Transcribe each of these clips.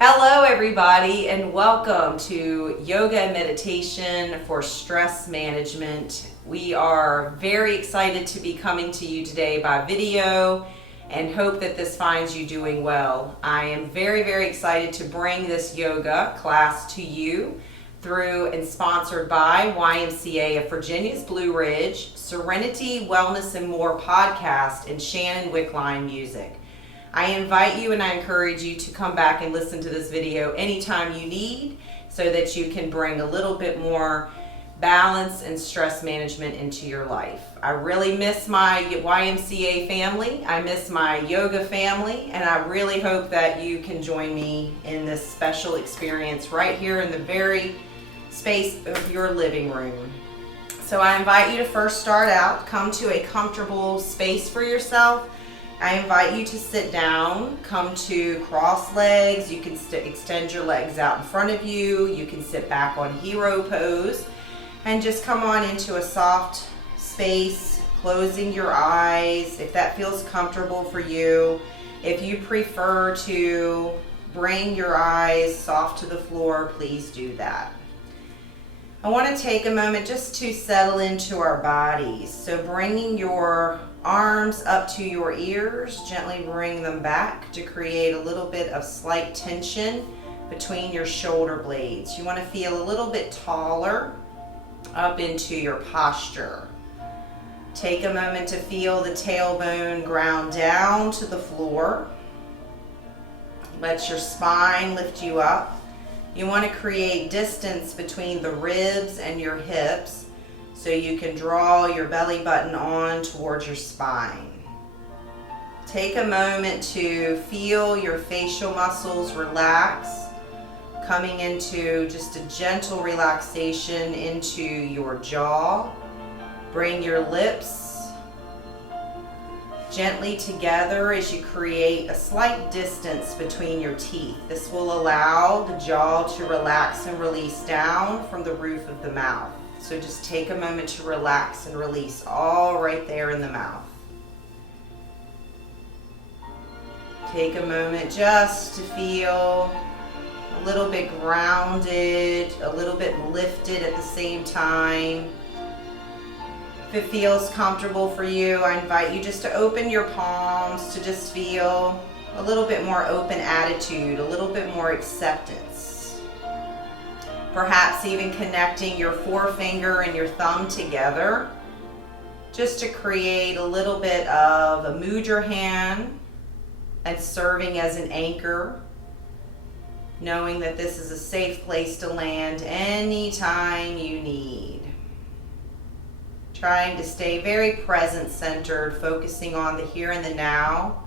Hello everybody, and welcome to Yoga and Meditation for Stress Management. We are very excited to be coming to you today by video and hope that this finds you doing well. I am very excited to bring this yoga class to you through and sponsored by YMCA of Virginia's Blue Ridge, Serenity, Wellness and More podcast, and Shannon Reclined music. I invite you and I encourage you to come back and listen to this video anytime you need so that you can bring a little bit more balance and stress management into your life. I really miss my YMCA family. I miss my yoga family, and I really hope that you can join me in this special experience right here in the very space of your living room. So I invite you to first start out, come to a comfortable space for yourself. I invite you to sit down, come to cross legs. You can extend your legs out in front of you. You can sit back on hero pose and just come on into a soft space, closing your eyes if that feels comfortable for you. If you prefer to bring your eyes soft to the floor, please do that. I want to take a moment just to settle into our bodies. So bringing your arms up to your ears, gently bring them back to create a little bit of slight tension between your shoulder blades. You want to feel a little bit taller up into your posture. Take a moment to feel the tailbone ground down to the floor. Let your spine lift you up. You want to create distance between the ribs and your hips so you can draw your belly button on towards your spine. Take a moment to feel your facial muscles relax, coming into just a gentle relaxation into your jaw. Bring your lips gently together as you create a slight distance between your teeth. This will allow the jaw to relax and release down from the roof of the mouth. So just take a moment to relax and release all right there in the mouth. Take a moment just to feel a little bit grounded, a little bit lifted at the same time. If it feels comfortable for you, I invite you just to open your palms to just feel a little bit more open attitude, a little bit more acceptance. Perhaps even connecting your forefinger and your thumb together just to create a little bit of a mudra hand and serving as an anchor, knowing that this is a safe place to land anytime you need. Trying to stay very present-centered, focusing on the here and the now,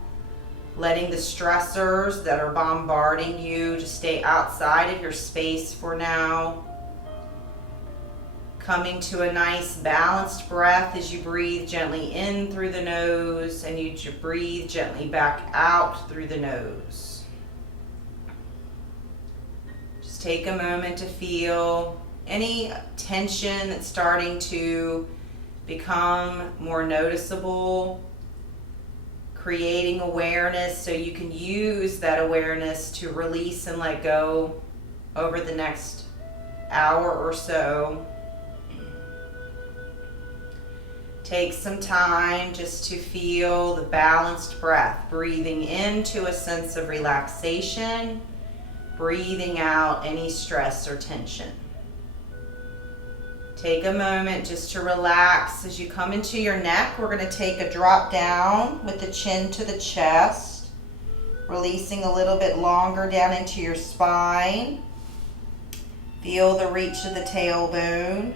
letting the stressors that are bombarding you just stay outside of your space for now. Coming to a nice balanced breath as you breathe gently in through the nose and you breathe gently back out through the nose. Just take a moment to feel any tension that's starting to become more noticeable, creating awareness so you can use that awareness to release and let go over the next hour or so. Take some time just to feel the balanced breath, breathing into a sense of relaxation, breathing out any stress or tension. Take a moment just to relax. As you come into your neck, we're going to take a drop down with the chin to the chest, releasing a little bit longer down into your spine. Feel the reach of the tailbone.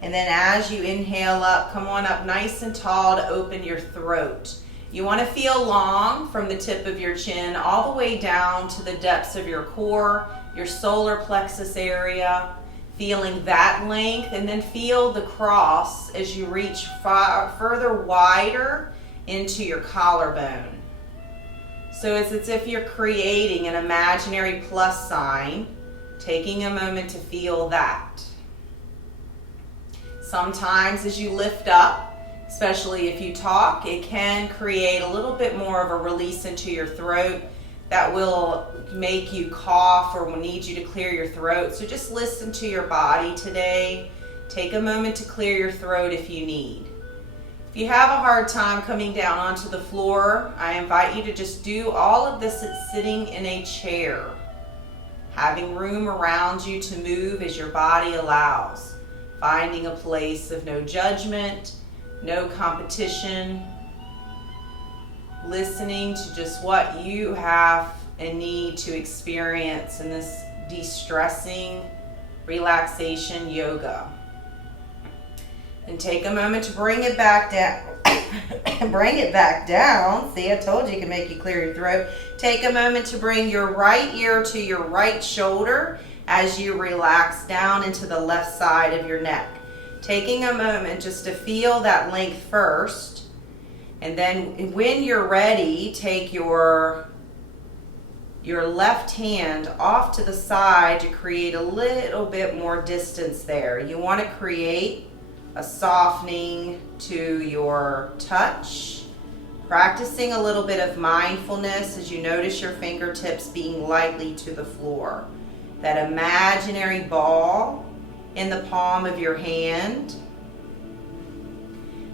And then as you inhale up, come on up nice and tall to open your throat. You want to feel long from the tip of your chin all the way down to the depths of your core, your solar plexus area. Feeling that length, and then feel the cross as you reach further wider into your collarbone. So it's as if you're creating an imaginary plus sign, taking a moment to feel that. Sometimes as you lift up, especially if you talk, it can create a little bit more of a release into your throat. that will make you cough or will need you to clear your throat. So just listen to your body today. Take a moment to clear your throat if you need. If you have a hard time coming down onto the floor, I invite you to just do all of this sitting in a chair, having room around you to move as your body allows, finding a place of no judgment, no competition, listening to just what you have and need to experience in this de-stressing relaxation yoga. And take a moment to bring it back down. Bring it back down. See, I told you it can make you clear your throat. Take a moment to bring your right ear to your right shoulder as you relax down into the left side of your neck. Taking a moment just to feel that length first. And then when you're ready, take your left hand off to the side to create a little bit more distance there. You want to create a softening to your touch, practicing a little bit of mindfulness as you notice your fingertips being lightly to the floor. That imaginary ball in the palm of your hand.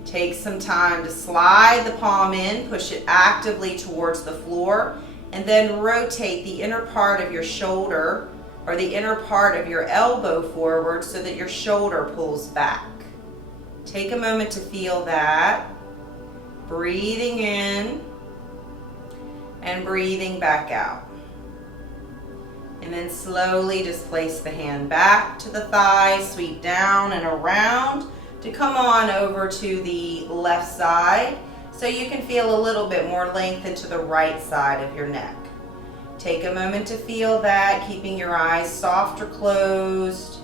Take some time to slide the palm in, push it actively towards the floor, and then rotate the inner part of your shoulder or the inner part of your elbow forward so that your shoulder pulls back. Take a moment to feel that. Breathing in and breathing back out. And then slowly just place the hand back to the thigh, sweep down and around to come on over to the left side so you can feel a little bit more length into the right side of your neck. Take a moment to feel that, keeping your eyes soft or closed.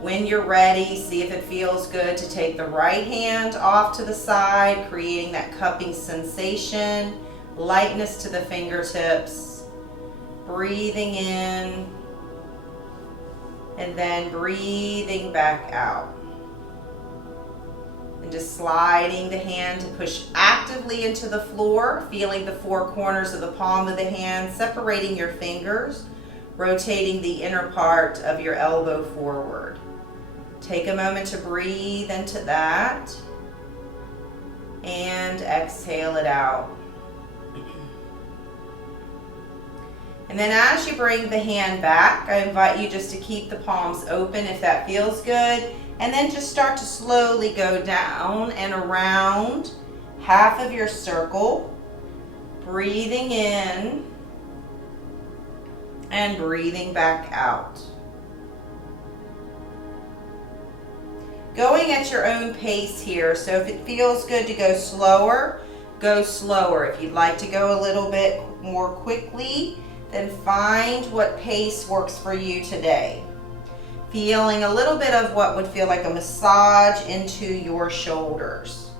When you're ready, see if it feels good to take the right hand off to the side, creating that cupping sensation, lightness to the fingertips, breathing in, and then breathing back out. And just sliding the hand to push actively into the floor, feeling the four corners of the palm of the hand, separating your fingers, rotating the inner part of your elbow forward. Take a moment to breathe into that and exhale it out. And then as you bring the hand back, I invite you just to keep the palms open if that feels good. And then just start to slowly go down and around half of your circle, breathing in and breathing back out. Going at your own pace here, so if it feels good to go slower, go slower. If you'd like to go a little bit more quickly, then find what pace works for you today. Feeling a little bit of what would feel like a massage into your shoulders.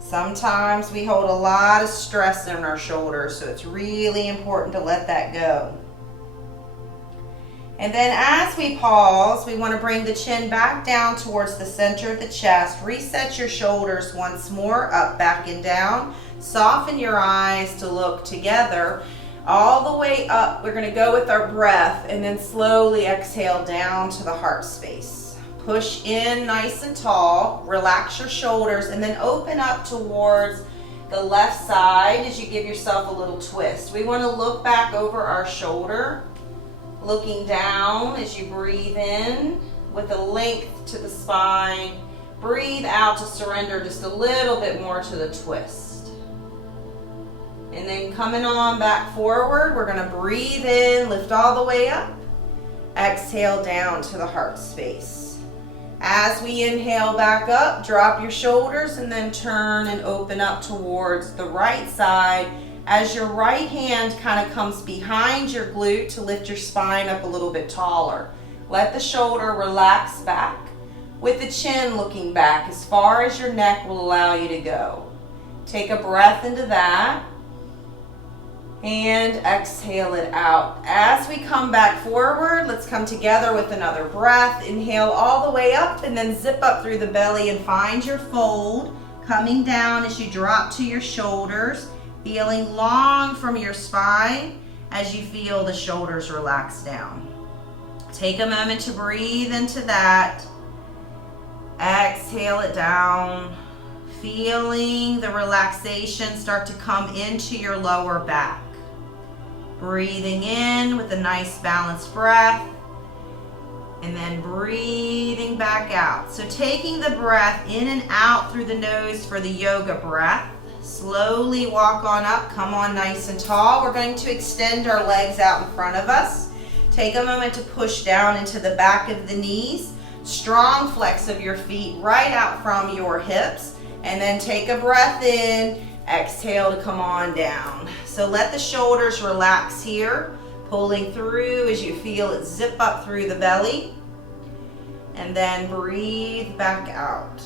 Sometimes we hold a lot of stress in our shoulders, so it's really important to let that go. And then as we pause, we want to bring the chin back down towards the center of the chest. Reset your shoulders once more, up, back, and down. Soften your eyes to look together. All the way up, we're going to go with our breath and then slowly exhale down to the heart space. Push in nice and tall, relax your shoulders, and then open up towards the left side as you give yourself a little twist. We want to look back over our shoulder, looking down as you breathe in with a length to the spine. Breathe out to surrender just a little bit more to the twist. And then coming on back forward, we're going to breathe in, lift all the way up. Exhale down to the heart space. As we inhale back up, drop your shoulders and then turn and open up towards the right side as your right hand kind of comes behind your glute to lift your spine up a little bit taller. Let the shoulder relax back with the chin looking back as far as your neck will allow you to go. Take a breath into that and exhale it out. As we come back forward, let's come together with another breath. Inhale all the way up and then zip up through the belly and find your fold. Coming down as you drop to your shoulders. Feeling long from your spine as you feel the shoulders relax down. Take a moment to breathe into that. Exhale it down. Feeling the relaxation start to come into your lower back. Breathing in with a nice balanced breath. And then breathing back out. So taking the breath in and out through the nose for the yoga breath. Slowly walk on up, come on nice and tall. We're going to extend our legs out in front of us. Take a moment to push down into the back of the knees. Strong flex of your feet right out from your hips. And then take a breath in, exhale to come on down. So let the shoulders relax here, pulling through as you feel it zip up through the belly. And then breathe back out.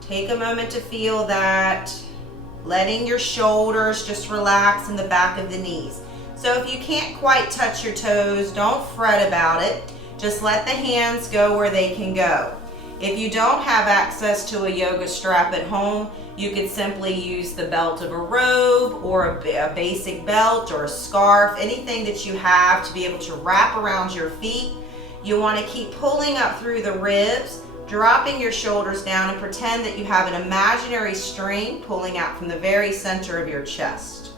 Take a moment to feel that, letting your shoulders just relax in the back of the knees. So if you can't quite touch your toes, don't fret about it. Just let the hands go where they can go. If you don't have access to a yoga strap at home, you could simply use the belt of a robe or a basic belt or a scarf, anything that you have to be able to wrap around your feet. You want to keep pulling up through the ribs, dropping your shoulders down, and pretend that you have an imaginary string pulling out from the very center of your chest.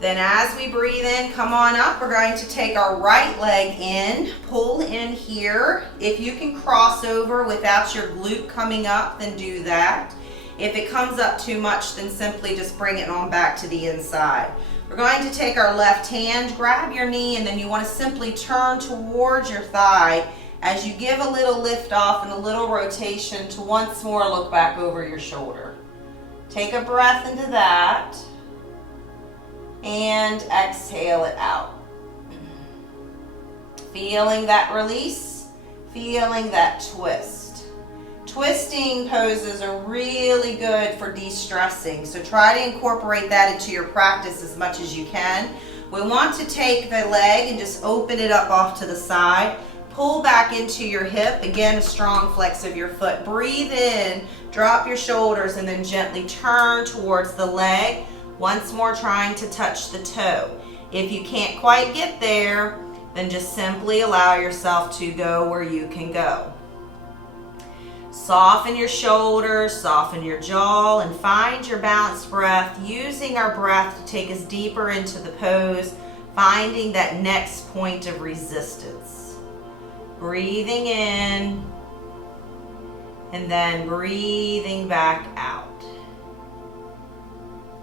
Then as we breathe in, come on up, we're going to take our right leg in, pull in here. If you can cross over without your glute coming up, then do that. If it comes up too much, then simply just bring it on back to the inside. We're going to take our left hand, grab your knee, and then you want to simply turn towards your thigh as you give a little lift off and a little rotation to once more look back over your shoulder. Take a breath into that and exhale it out. Feeling that release, feeling that twist. Twisting poses are really good for de-stressing, so try to incorporate that into your practice as much as you can. We want to take the leg and just open it up off to the side. Pull back into your hip. Again, a strong flex of your foot. Breathe in, drop your shoulders, and then gently turn towards the leg. Once more trying to touch the toe. If you can't quite get there, then just simply allow yourself to go where you can go. Soften your shoulders, soften your jaw, and find your balanced breath, using our breath to take us deeper into the pose, finding that next point of resistance. Breathing in, and then breathing back out.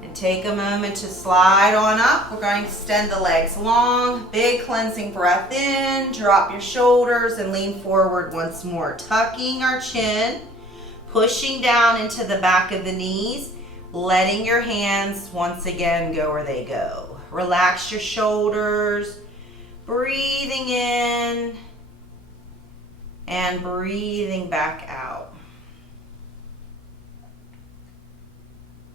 And take a moment to slide on up. We're going to extend the legs long, big cleansing breath in, drop your shoulders and lean forward once more, tucking our chin, pushing down into the back of the knees, letting your hands once again go where they go. Relax your shoulders, breathing in and breathing back out.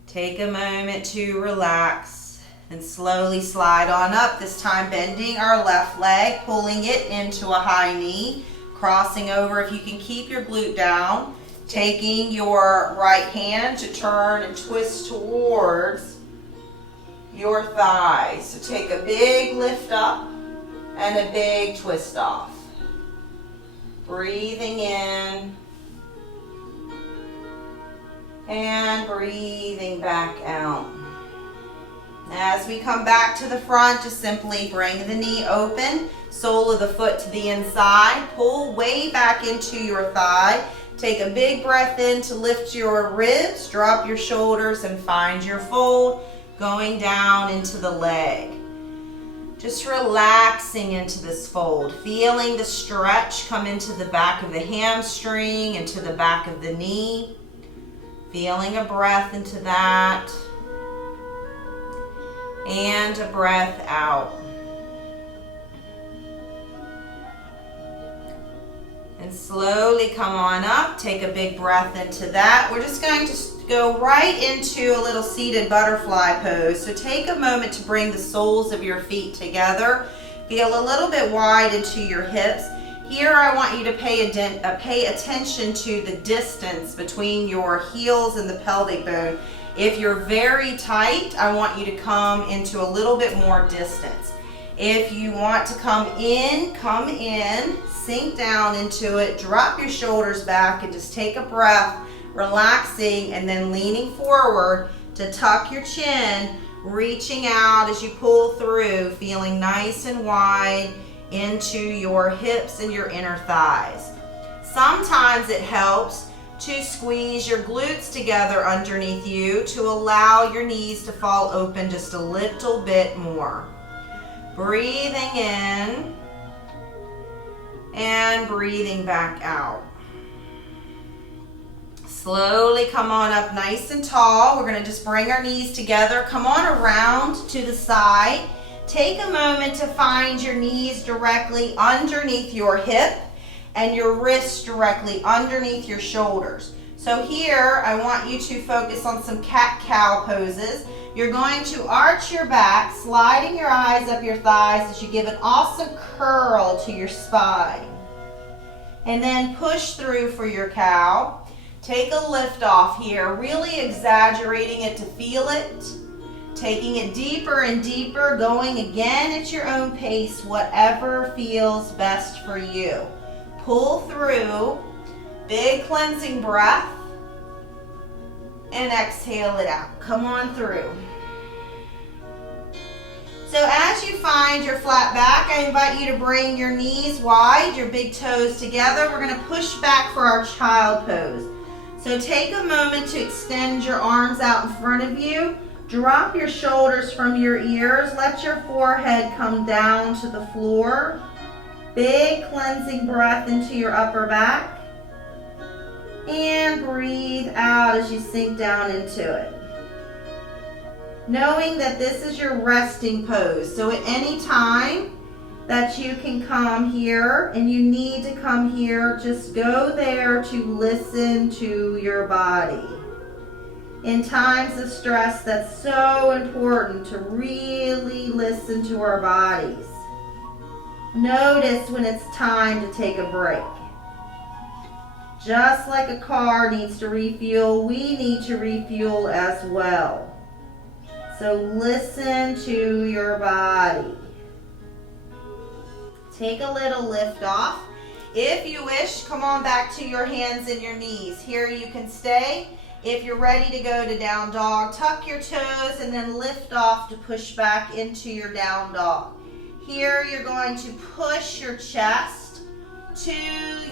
Take a moment to relax and slowly slide on up, this time bending our left leg, pulling it into a high knee, crossing over if you can keep your glute down, taking your right hand to turn and twist towards your thighs. So take a big lift up and a big twist off. Breathing in and breathing back out. As we come back to the front, just simply bring the knee open, sole of the foot to the inside, pull way back into your thigh. Take a big breath in to lift your ribs, drop your shoulders and find your fold, going down into the leg. Just relaxing into this fold, feeling the stretch come into the back of the hamstring, into the back of the knee. Feeling a breath into that. And a breath out. And slowly come on up. Take a big breath into that. We're just going to go right into a little seated butterfly pose. So take a moment to bring the soles of your feet together. Feel a little bit wide into your hips. Here I want you to pay attention to the distance between your heels and the pelvic bone. If you're very tight, I want you to come into a little bit more distance. If you want to come in, sink down into it, drop your shoulders back and just take a breath, relaxing and then leaning forward to tuck your chin, reaching out as you pull through, feeling nice and wide into your hips and your inner thighs. Sometimes it helps to squeeze your glutes together underneath you to allow your knees to fall open just a little bit more. Breathing in and breathing back out. Slowly come on up nice and tall. We're going to just bring our knees together. Come on around to the side. Take a moment to find your knees directly underneath your hip and your wrists directly underneath your shoulders. So here, I want you to focus on some cat-cow poses. You're going to arch your back, sliding your eyes up your thighs as you give an awesome curl to your spine. And then push through for your cow. Take a lift off here, really exaggerating it to feel it. Taking it deeper and deeper, going again at your own pace, whatever feels best for you. Pull through, big cleansing breath, and exhale it out. Come on through. So as you find your flat back, I invite you to bring your knees wide, your big toes together. We're going to push back for our child pose. So take a moment to extend your arms out in front of you. Drop your shoulders from your ears. Let your forehead come down to the floor. Big cleansing breath into your upper back. And breathe out as you sink down into it. Knowing that this is your resting pose. So at any time that you can come here and you need to come here, just go there to listen to your body. In times of stress, that's so important to really listen to our bodies. Notice when it's time to take a break. Just like a car needs to refuel, we need to refuel as well. So listen to your body. Take a little lift off. If you wish, come on back to your hands and your knees. Here you can stay. If you're ready to go to down dog, tuck your toes and then lift off to push back into your down dog. Here you're going to push your chest to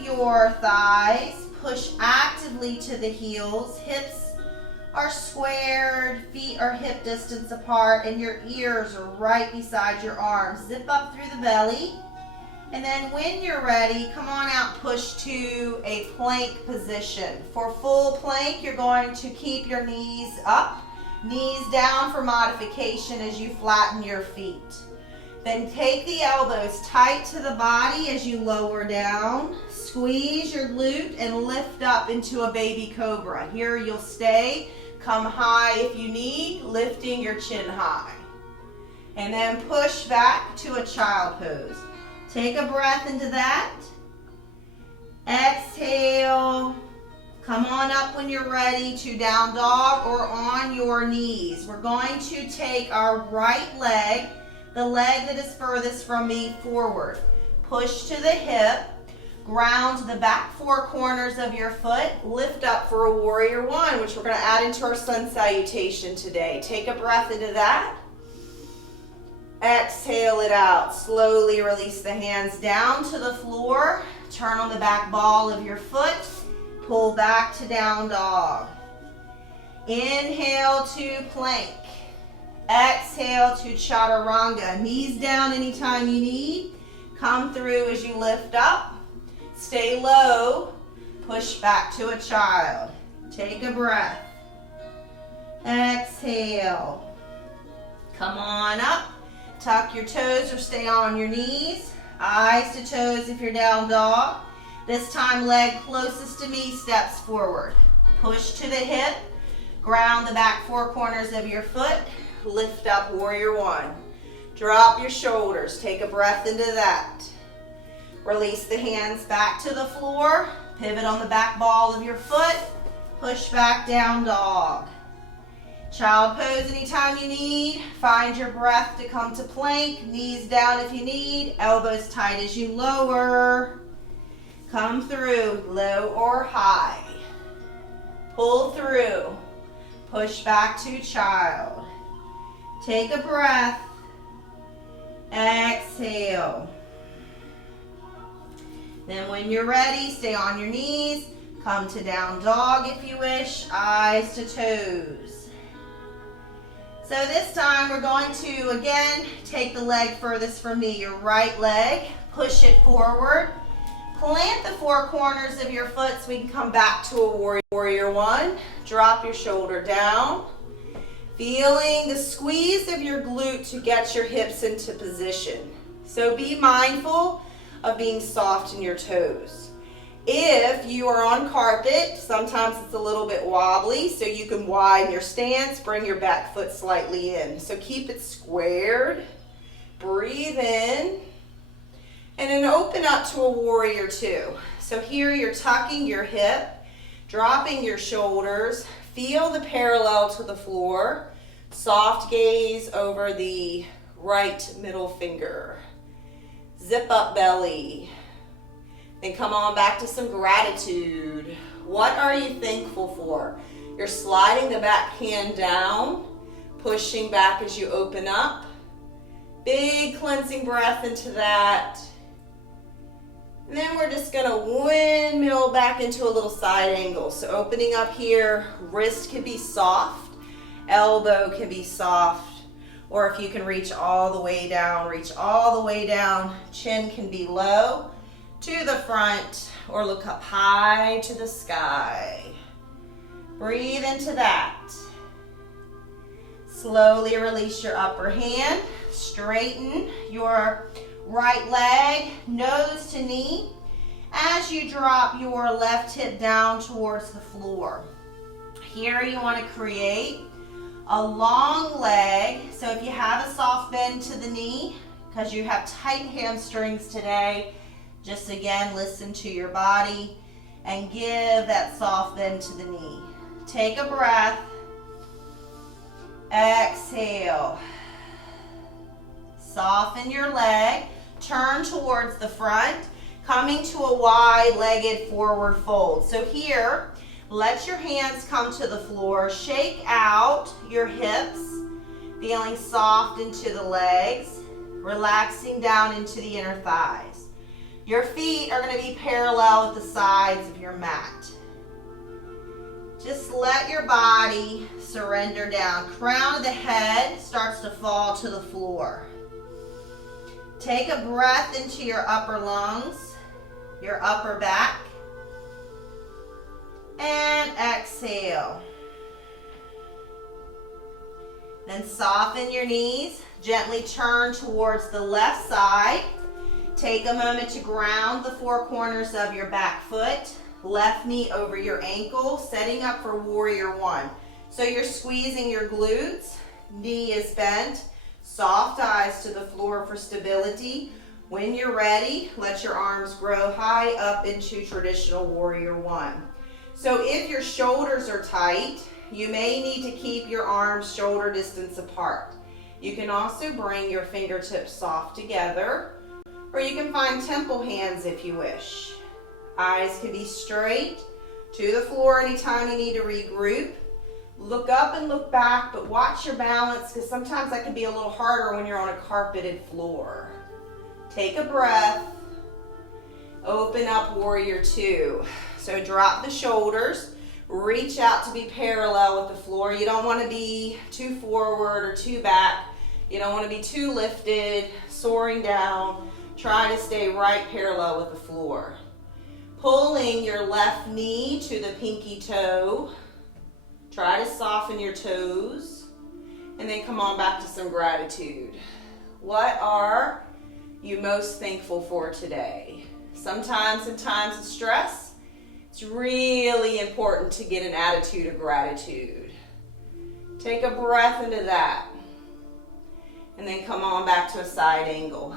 your thighs. Push actively to the heels. Hips are squared, feet are hip distance apart, and your ears are right beside your arms. Zip up through the belly. And then when you're ready, come on out, push to a plank position. For full plank, you're going to keep your knees up, knees down for modification as you flatten your feet. Then take the elbows tight to the body as you lower down. Squeeze your glute and lift up into a baby cobra. Here you'll stay. Come high if you need, lifting your chin high. And then push back to a child pose. Take a breath into that. Exhale. Come on up when you're ready to down dog or on your knees. We're going to take our right leg, the leg that is furthest from me, forward. Push to the hip. Ground the back four corners of your foot. Lift up for a warrior one, which we're going to add into our sun salutation today. Take a breath into that. Exhale it out. Slowly release the hands down to the floor. Turn on the back ball of your foot. Pull back to down dog. Inhale to plank. Exhale to chaturanga. Knees down anytime you need. Come through as you lift up. Stay low. Push back to a child. Take a breath. Exhale. Come on up. Tuck your toes or stay on your knees. Eyes to toes if you're down dog. This time leg closest to me steps forward. Push to the hip. Ground the back four corners of your foot. Lift up warrior one. Drop your shoulders. Take a breath into that. Release the hands back to the floor. Pivot on the back ball of your foot. Push back, down dog. Child pose anytime you need. Find your breath to come to plank. Knees down if you need. Elbows tight as you lower. Come through, low or high. Pull through. Push back to child. Take a breath. Exhale. Then when you're ready, stay on your knees. Come to down dog if you wish. Eyes to toes. So this time we're going to, again, take the leg furthest from me, your right leg. Push it forward. Plant the four corners of your foot so we can come back to a warrior one. Drop your shoulder down. Feeling the squeeze of your glute to get your hips into position. So be mindful of being soft in your toes. If you are on carpet, sometimes it's a little bit wobbly, so you can widen your stance, bring your back foot slightly in. So keep it squared. Breathe in. And then open up to a warrior two. So here you're tucking your hip, dropping your shoulders. Feel the parallel to the floor. Soft gaze over the right middle finger. Zip up belly. Then come on back to some gratitude. What are you thankful for? You're sliding the back hand down, pushing back as you open up. Big cleansing breath into that. And then we're just gonna windmill back into a little side angle. So opening up here, wrist can be soft, elbow can be soft, or if you can reach all the way down, reach all the way down. Chin can be low to the front, or look up high to the sky. Breathe into that. Slowly release your upper hand. Straighten your right leg, nose to knee, as you drop your left hip down towards the floor. Here you want to create a long leg. So if you have a soft bend to the knee, because you have tight hamstrings today, just again, listen to your body and give that soft bend to the knee. Take a breath. Exhale. Soften your leg. Turn towards the front, coming to a wide-legged forward fold. So here, let your hands come to the floor. Shake out your hips, feeling soft into the legs, relaxing down into the inner thighs. Your feet are going to be parallel with the sides of your mat. Just let your body surrender down. Crown of the head starts to fall to the floor. Take a breath into your upper lungs, your upper back, and exhale. Then soften your knees, gently turn towards the left side. Take a moment to ground the four corners of your back foot, left knee over your ankle, setting up for warrior one. So you're squeezing your glutes, knee is bent. Soft eyes to the floor for stability. When you're ready, let your arms grow high up into traditional warrior one. So if your shoulders are tight, you may need to keep your arms shoulder distance apart. You can also bring your fingertips soft together, or you can find temple hands if you wish. Eyes can be straight to the floor anytime you need to regroup. Look up and look back, but watch your balance, because sometimes that can be a little harder when you're on a carpeted floor. Take a breath. Open up warrior two. So drop the shoulders. Reach out to be parallel with the floor. You don't want to be too forward or too back. You don't want to be too lifted, soaring down. Try to stay right parallel with the floor. Pulling your left knee to the pinky toe. Try to soften your toes, and then come on back to some gratitude. What are you most thankful for today? Sometimes in times of stress, it's really important to get an attitude of gratitude. Take a breath into that, and then come on back to a side angle.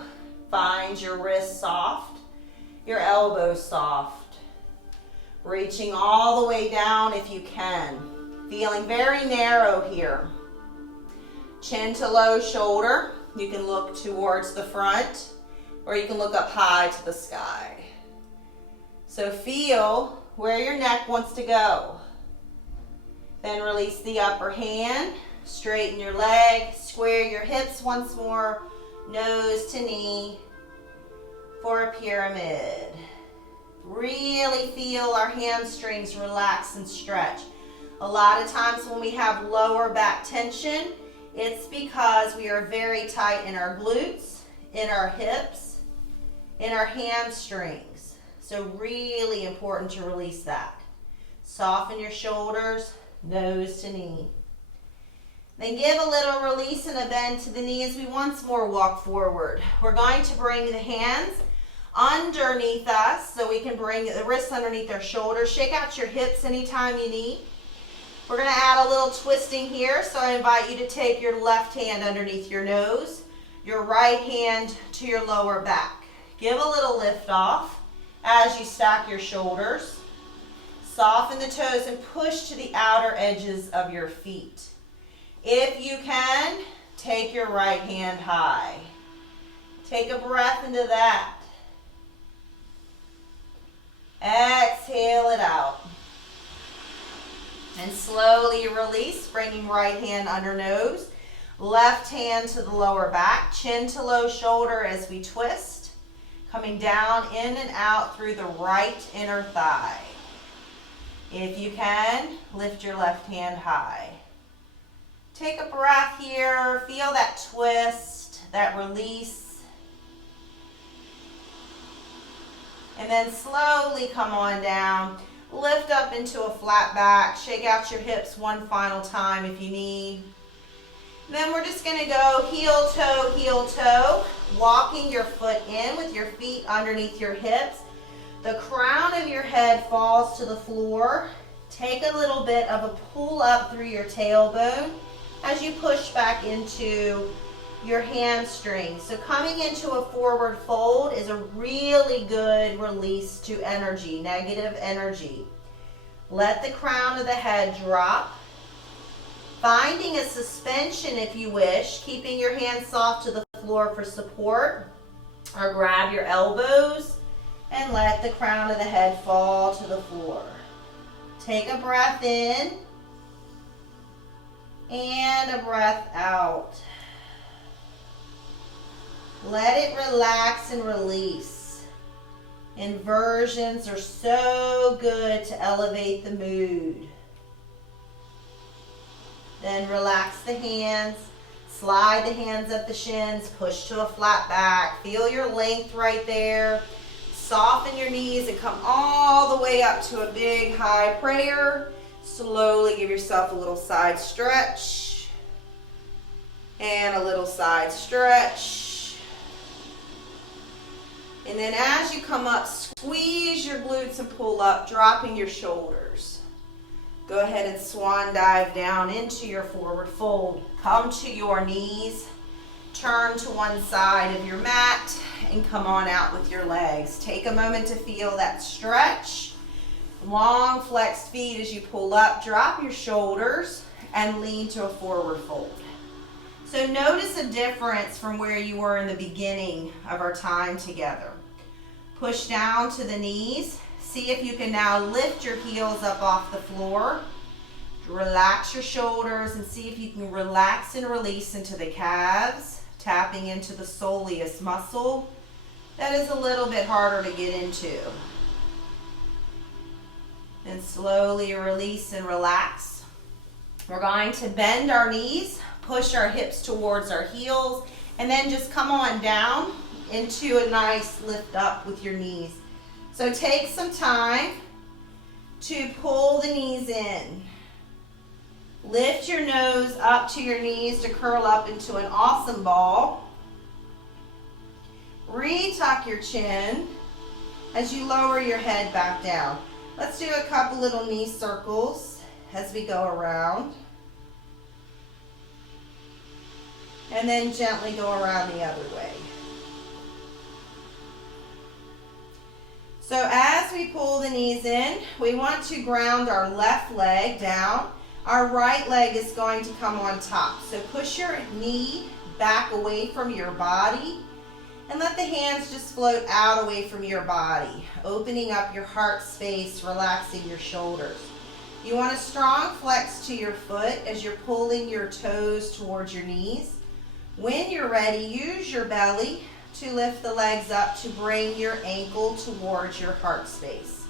Find your wrists soft. your elbows soft. Reaching all the way down if you can. Feeling very narrow here. Chin to low shoulder. You can look towards the front or you can look up high to the sky. So feel where your neck wants to go. Then release the upper hand. Straighten your leg. Square your hips once more. Nose to knee for a pyramid. Really feel our hamstrings relax and stretch. A lot of times when we have lower back tension, it's because we are very tight in our glutes, in our hips, in our hamstrings. So really important to release that. Soften your shoulders, nose to knee. Then give a little release and a bend to the knee as we once more walk forward. We're going to bring the hands underneath us so we can bring the wrists underneath our shoulders. Shake out your hips anytime you need. We're going to add a little twisting here, so I invite you to take your left hand underneath your nose, your right hand to your lower back. Give a little lift off as you stack your shoulders. Soften the toes and push to the outer edges of your feet. If you can, take your right hand high. Take a breath into that. Exhale it out. And slowly release, bringing right hand under nose. Left hand to the lower back, chin to low shoulder as we twist. Coming down, in and out through the right inner thigh. If you can, lift your left hand high. Take a breath here. Feel that twist, that release. And then slowly come on down. Lift up into a flat back. Shake out your hips one final time if you need. Then we're just going to go heel toe, walking your foot in with your feet underneath your hips. The crown of your head falls to the floor. Take a little bit of a pull up through your tailbone as you push back into your hamstrings. So coming into a forward fold is a really good release to energy, negative energy. Let the crown of the head drop. Finding a suspension if you wish, keeping your hands soft to the floor for support, or grab your elbows and let the crown of the head fall to the floor. Take a breath in and a breath out. Let it relax and release. Inversions are so good to elevate the mood. Then relax the hands. Slide the hands up the shins. Push to a flat back. Feel your length right there. Soften your knees and come all the way up to a big high prayer. Slowly give yourself a little side stretch. And a little side stretch. And then as you come up, squeeze your glutes and pull up, dropping your shoulders. Go ahead and swan dive down into your forward fold. Come to your knees. Turn to one side of your mat and come on out with your legs. Take a moment to feel that stretch. Long flexed feet as you pull up. Drop your shoulders and lean to a forward fold. So notice a difference from where you were in the beginning of our time together. Push down to the knees. See if you can now lift your heels up off the floor. Relax your shoulders and see if you can relax and release into the calves, tapping into the soleus muscle. That is a little bit harder to get into. Then slowly release and relax. We're going to bend our knees, push our hips towards our heels, and then just come on down into a nice lift up with your knees. So take some time to pull the knees in. Lift your nose up to your knees to curl up into an awesome ball. Retuck your chin as you lower your head back down. Let's do a couple little knee circles as we go around. And then gently go around the other way. So as we pull the knees in, we want to ground our left leg down. Our right leg is going to come on top. So push your knee back away from your body and let the hands just float out away from your body, opening up your heart space, relaxing your shoulders. You want a strong flex to your foot as you're pulling your toes towards your knees. When you're ready, use your belly to lift the legs up to bring your ankle towards your heart space.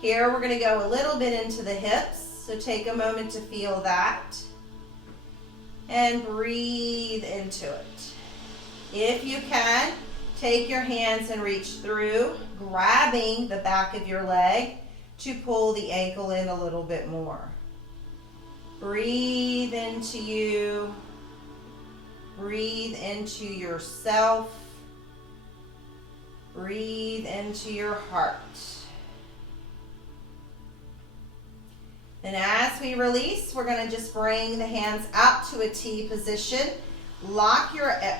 Here we're going to go a little bit into the hips, so take a moment to feel that and breathe into it. If you can, take your hands and reach through, grabbing the back of your leg to pull the ankle in a little bit more. Breathe into you. Breathe into yourself. Breathe into your heart. And as we release, we're going to just bring the hands out to a T position. Lock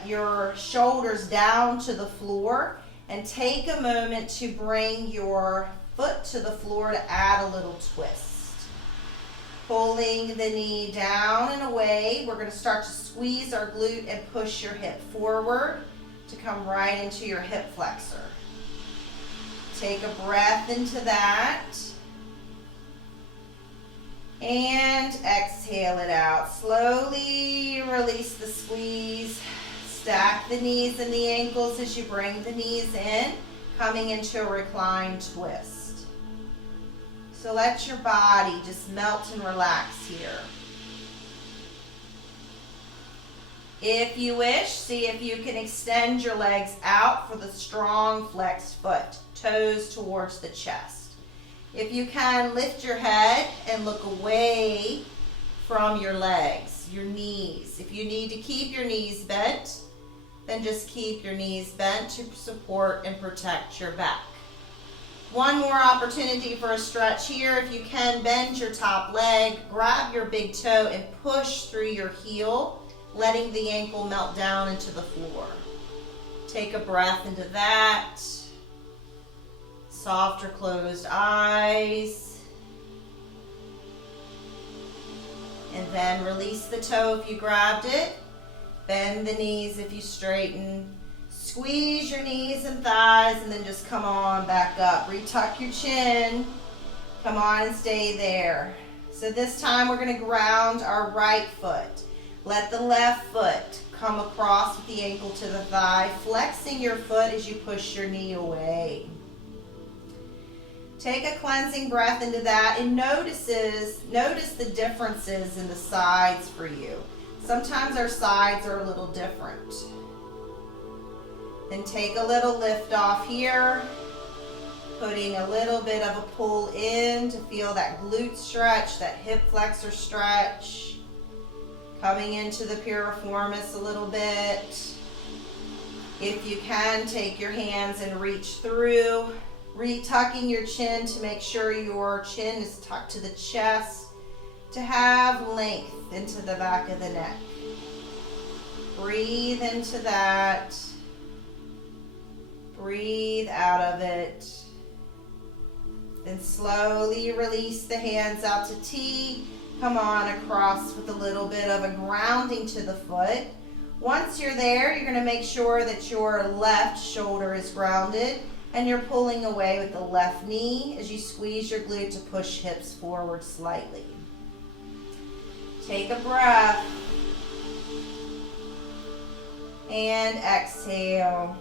your shoulders down to the floor and take a moment to bring your foot to the floor to add a little twist. Pulling the knee down and away, we're going to start to squeeze our glute and push your hip forward to come right into your hip flexor. Take a breath into that. And exhale it out. Slowly release the squeeze. Stack the knees and the ankles as you bring the knees in, coming into a reclined twist. So let your body just melt and relax here. If you wish, see if you can extend your legs out for the strong flexed foot, toes towards the chest. If you can, lift your head and look away from your legs, your knees. If you need to keep your knees bent, then just keep your knees bent to support and protect your back. One more opportunity for a stretch here. If you can, bend your top leg, grab your big toe and push through your heel, letting the ankle melt down into the floor. Take a breath into that. Soft or closed eyes. And then release the toe if you grabbed it. Bend the knees if you straighten. Squeeze your knees and thighs and then just come on back up. Retuck your chin. Come on and stay there. So this time we're going to ground our right foot. Let the left foot come across with the ankle to the thigh, flexing your foot as you push your knee away. Take a cleansing breath into that and notice the differences in the sides for you. Sometimes our sides are a little different. Then take a little lift off here, putting a little bit of a pull in to feel that glute stretch, that hip flexor stretch. Coming into the piriformis a little bit. If you can, take your hands and reach through. Retucking your chin to make sure your chin is tucked to the chest to have length into the back of the neck. Breathe into that. Breathe out of it. Then slowly release the hands out to T. Come on across with a little bit of a grounding to the foot. Once you're there, you're going to make sure that your left shoulder is grounded. And you're pulling away with the left knee as you squeeze your glute to push hips forward slightly. Take a breath. And exhale.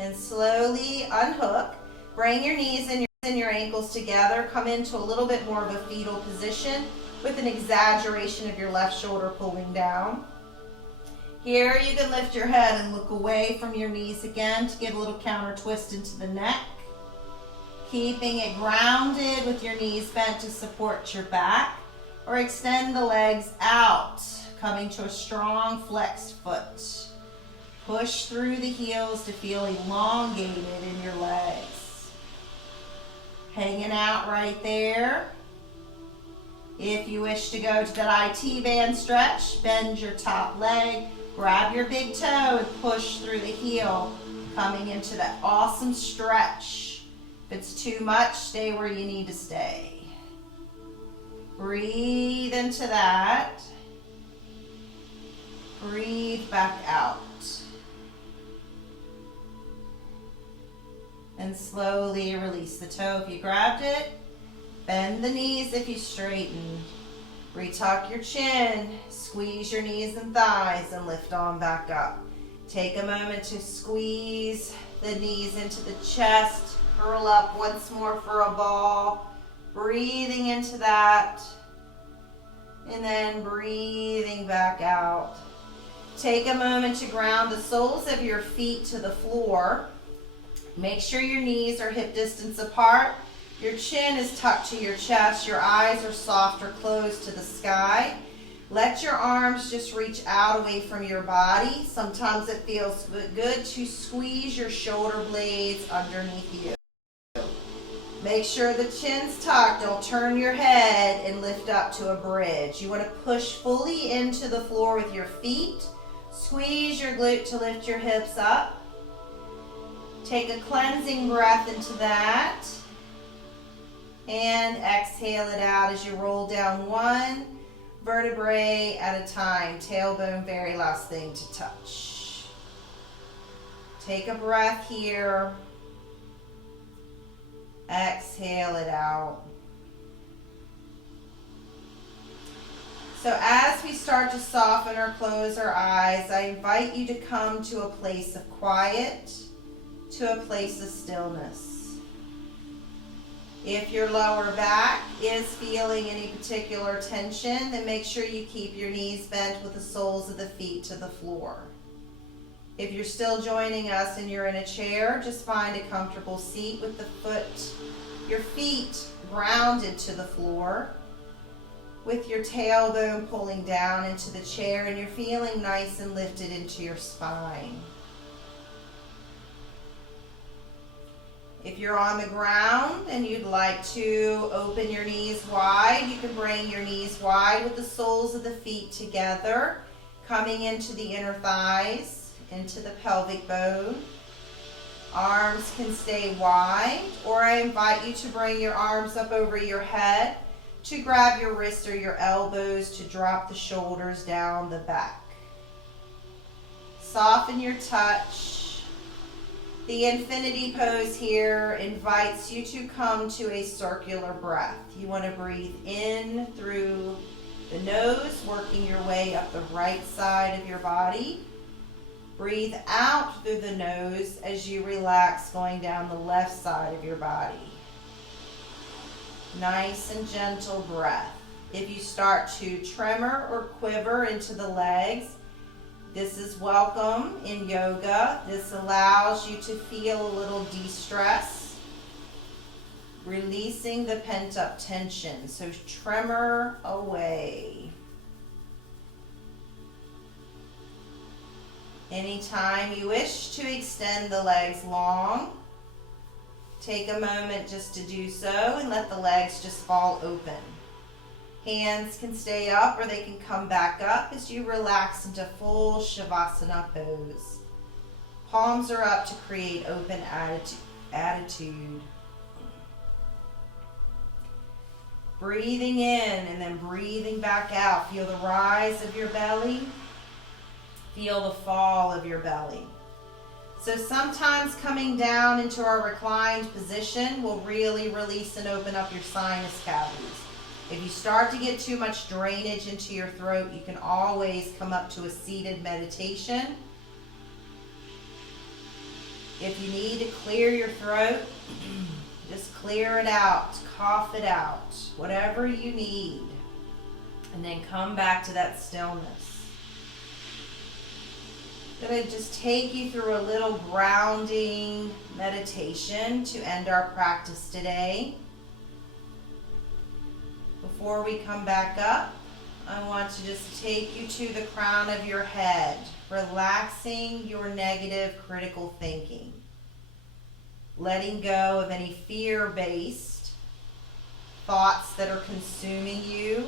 And slowly unhook. Bring your knees and your ankles together. Come into a little bit more of a fetal position with an exaggeration of your left shoulder pulling down. Here you can lift your head and look away from your knees again to give a little counter twist into the neck. Keeping it grounded with your knees bent to support your back, or extend the legs out, coming to a strong flexed foot. Push through the heels to feel elongated in your legs. Hanging out right there. If you wish to go to that IT band stretch, bend your top leg. Grab your big toe and push through the heel, coming into that awesome stretch If it's too much, stay where you need to stay. Breathe into that. Breathe back out. And slowly release the toe if you grabbed it. Bend the knees if you straightened. Retuck your chin. Squeeze your knees and thighs and lift on back up. Take a moment to squeeze the knees into the chest. Curl up once more for a ball. Breathing into that. And then breathing back out. Take a moment to ground the soles of your feet to the floor. Make sure your knees are hip distance apart. Your chin is tucked to your chest. Your eyes are soft or closed to the sky. Let your arms just reach out away from your body. Sometimes it feels good to squeeze your shoulder blades underneath you. Make sure the chin's tucked. Don't turn your head and lift up to a bridge. You want to push fully into the floor with your feet. Squeeze your glute to lift your hips up. Take a cleansing breath into that. And exhale it out as you roll down one vertebrae at a time. Tailbone, very last thing to touch. Take a breath here. Exhale it out. So as we start to soften or close our eyes, I invite you to come to a place of quiet, to a place of stillness. If your lower back is feeling any particular tension, then make sure you keep your knees bent with the soles of the feet to the floor. If you're still joining us and you're in a chair, just find a comfortable seat with your feet grounded to the floor, with your tailbone pulling down into the chair and you're feeling nice and lifted into your spine. If you're on the ground and you'd like to open your knees wide, you can bring your knees wide with the soles of the feet together, coming into the inner thighs, into the pelvic bone. Arms can stay wide, or I invite you to bring your arms up over your head to grab your wrists or your elbows to drop the shoulders down the back. Soften your touch. The infinity pose here invites you to come to a circular breath. You want to breathe in through the nose, working your way up the right side of your body. Breathe out through the nose as you relax, going down the left side of your body. Nice and gentle breath. If you start to tremor or quiver into the legs, this is welcome in yoga. This allows you to feel a little de-stress, releasing the pent-up tension. So tremor away. Anytime you wish to extend the legs long, take a moment just to do so and let the legs just fall open. Hands can stay up or they can come back up as you relax into full shavasana pose. Palms are up to create open attitude. Breathing in and then breathing back out. Feel the rise of your belly. Feel the fall of your belly. So sometimes coming down into our reclined position will really release and open up your sinus cavities. If you start to get too much drainage into your throat, you can always come up to a seated meditation. If you need to clear your throat, just clear it out, cough it out, whatever you need. And then come back to that stillness. I'm going to just take you through a little grounding meditation to end our practice today. Before we come back up, I want to just take you to the crown of your head, relaxing your negative critical thinking, letting go of any fear-based thoughts that are consuming you,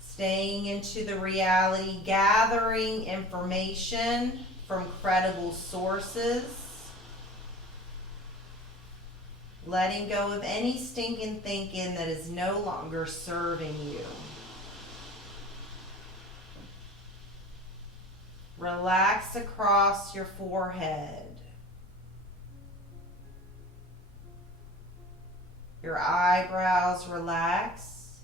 staying into the reality, gathering information from credible sources, letting go of any stinking thinking that is no longer serving you. Relax across your forehead. Your eyebrows relax.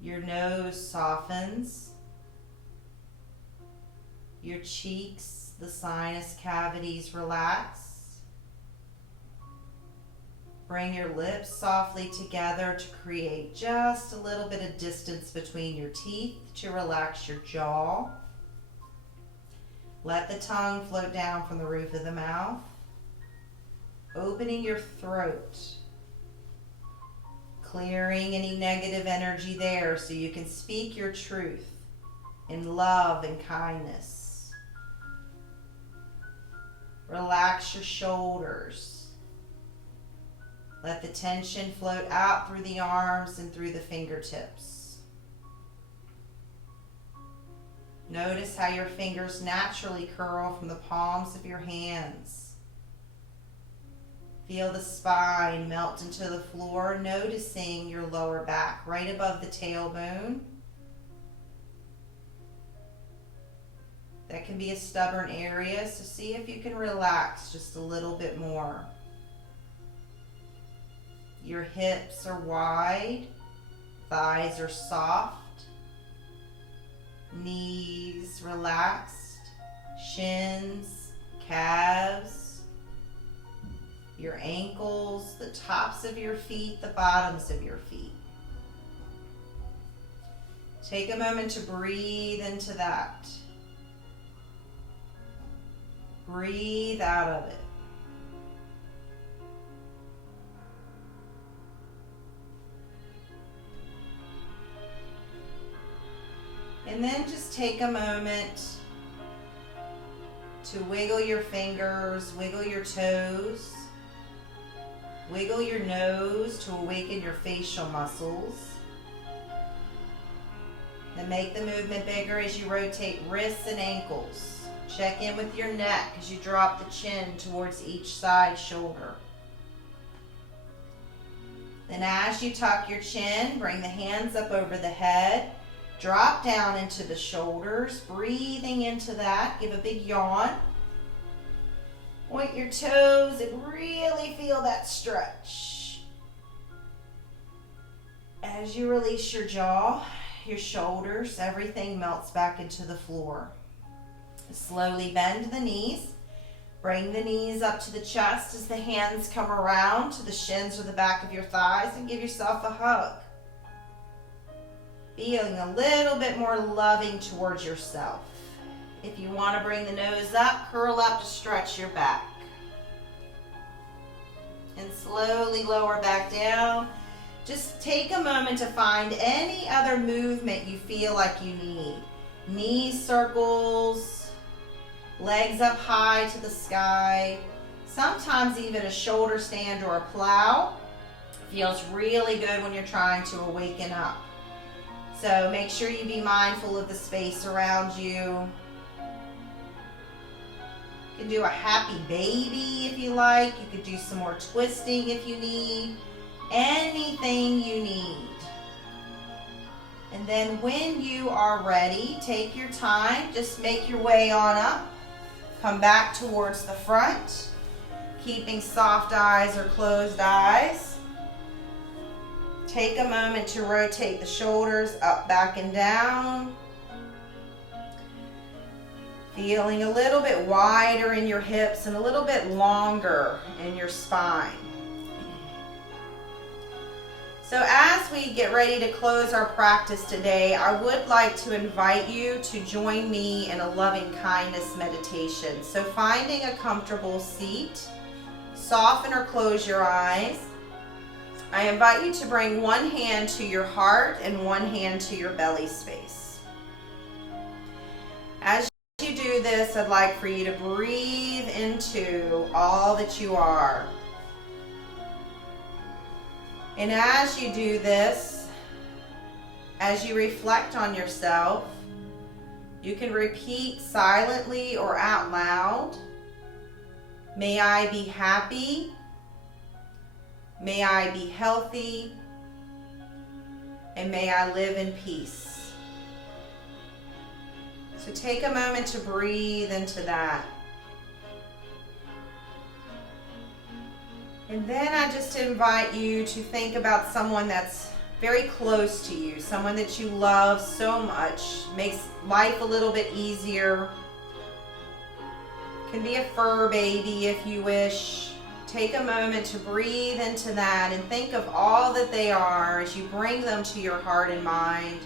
Your nose softens. Your cheeks, the sinus cavities relax. Bring your lips softly together to create just a little bit of distance between your teeth to relax your jaw. Let the tongue float down from the roof of the mouth, opening your throat, clearing any negative energy there so you can speak your truth in love and kindness. Relax your shoulders. Let the tension float out through the arms and through the fingertips. Notice how your fingers naturally curl from the palms of your hands. Feel the spine melt into the floor, noticing your lower back right above the tailbone. That can be a stubborn area, so see if you can relax just a little bit more. Your hips are wide, thighs are soft, knees relaxed, shins, calves, your ankles, the tops of your feet, the bottoms of your feet. Take a moment to breathe into that. Breathe out of it. And then just take a moment to wiggle your fingers, wiggle your toes, wiggle your nose to awaken your facial muscles. Then make the movement bigger as you rotate wrists and ankles. Check in with your neck as you drop the chin towards each side shoulder. Then as you tuck your chin, bring the hands up over the head. Drop down into the shoulders, breathing into that. Give a big yawn. Point your toes and really feel that stretch. As you release your jaw, your shoulders, everything melts back into the floor. Slowly bend the knees. Bring the knees up to the chest as the hands come around to the shins or the back of your thighs, and give yourself a hug. Feeling a little bit more loving towards yourself. If you want to bring the nose up, curl up to stretch your back. And slowly lower back down. Just take a moment to find any other movement you feel like you need. Knee circles, legs up high to the sky. Sometimes even a shoulder stand or a plow feels really good when you're trying to awaken up. So make sure you be mindful of the space around you. You can do a happy baby if you like. You could do some more twisting if you need. Anything you need. And then when you are ready, take your time. Just make your way on up. Come back towards the front. Keeping soft eyes or closed eyes. Take a moment to rotate the shoulders up, back, and down. Feeling a little bit wider in your hips and a little bit longer in your spine. So as we get ready to close our practice today, I would like to invite you to join me in a loving kindness meditation. So finding a comfortable seat, soften or close your eyes. I invite you to bring one hand to your heart and one hand to your belly space. As you do this, I'd like for you to breathe into all that you are. And as you do this, as you reflect on yourself, you can repeat silently or out loud. May I be happy. May I be healthy. And may I live in peace. So take a moment to breathe into that. And then I just invite you to think about someone that's very close to you, someone that you love so much, makes life a little bit easier. Can be a fur baby if you wish. Take a moment to breathe into that and think of all that they are as you bring them to your heart and mind,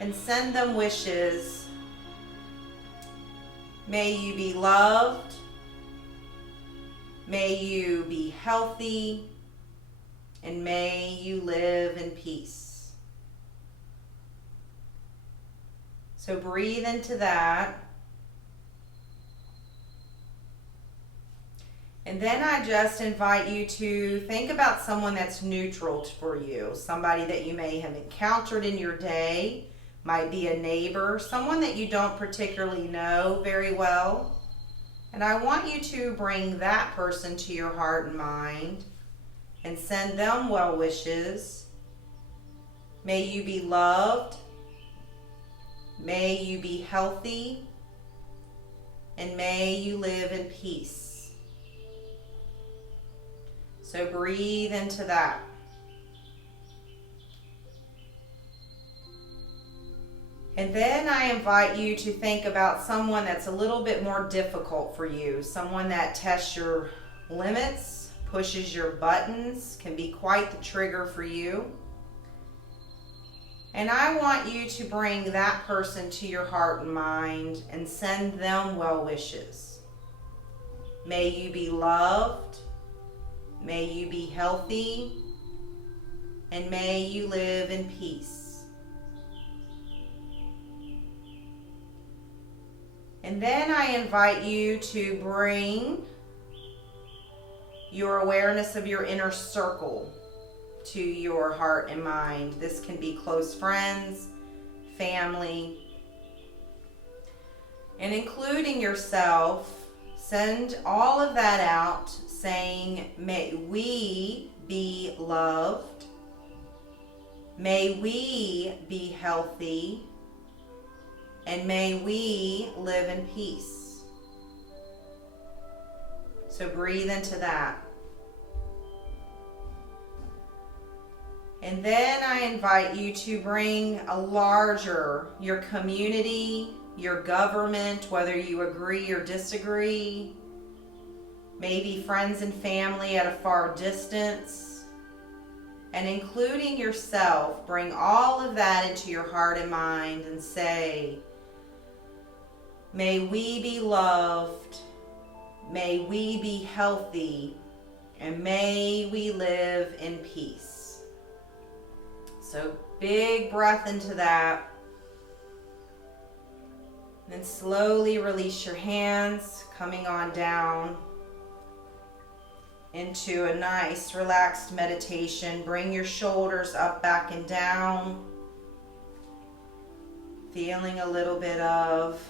and send them wishes. May you be loved. May you be healthy. And may you live in peace. So breathe into that. And then I just invite you to think about someone that's neutral for you, somebody that you may have encountered in your day, might be a neighbor, someone that you don't particularly know very well. And I want you to bring that person to your heart and mind and send them well wishes. May you be loved. May you be healthy. And may you live in peace. So breathe into that. And then I invite you to think about someone that's a little bit more difficult for you, someone that tests your limits, pushes your buttons, can be quite the trigger for you. And I want you to bring that person to your heart and mind and send them well wishes. May you be loved. May you be healthy. And may you live in peace. And then I invite you to bring your awareness of your inner circle to your heart and mind. This can be close friends, family, and including yourself. Send all of that out saying, may we be loved, may we be healthy, and may we live in peace. So breathe into that. And then I invite you to bring your community, your government, whether you agree or disagree, maybe friends and family at a far distance, and including yourself, bring all of that into your heart and mind and say, may we be loved, may we be healthy, and may we live in peace. So big breath into that. And then slowly release your hands, coming on down into a nice relaxed meditation. Bring your shoulders up, back, and down. Feeling a little bit of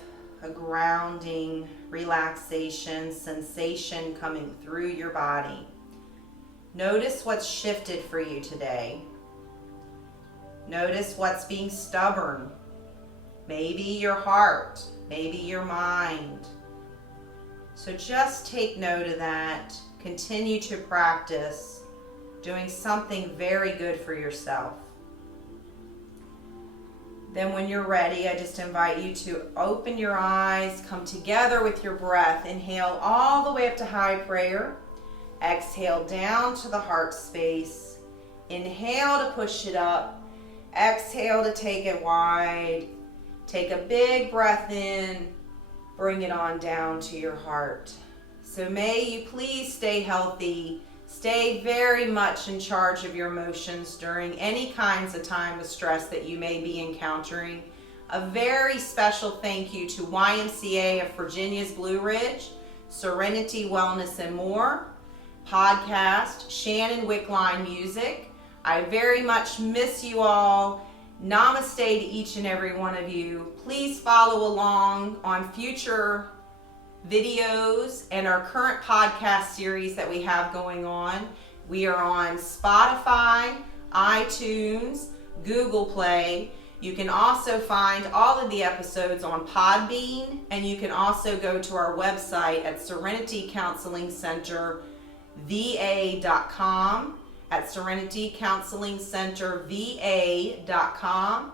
a grounding, relaxation sensation coming through your body. Notice what's shifted for you today. Notice what's being stubborn. Maybe your heart, maybe your mind. So just take note of that. Continue to practice doing something very good for yourself. Then when you're ready, I just invite you to open your eyes, come together with your breath. Inhale all the way up to high prayer. Exhale down to the heart space. Inhale to push it up. Exhale to take it wide. Take a big breath in. Bring it on down to your heart. So may you please stay healthy. Stay very much in charge of your emotions during any kinds of time of stress that you may be encountering. A very special thank you to YMCA of Virginia's Blue Ridge, Serenity Wellness and More, podcast, Shannon Wickline Music. I very much miss you all. Namaste to each and every one of you. Please follow along on future videos and our current podcast series that we have going on. We are on Spotify, iTunes, Google Play. You can also find all of the episodes on Podbean, and you can also go to our website at serenitycounselingcenterva.com, at serenitycounselingcenterva.com.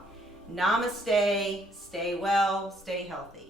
Namaste, stay well, stay healthy.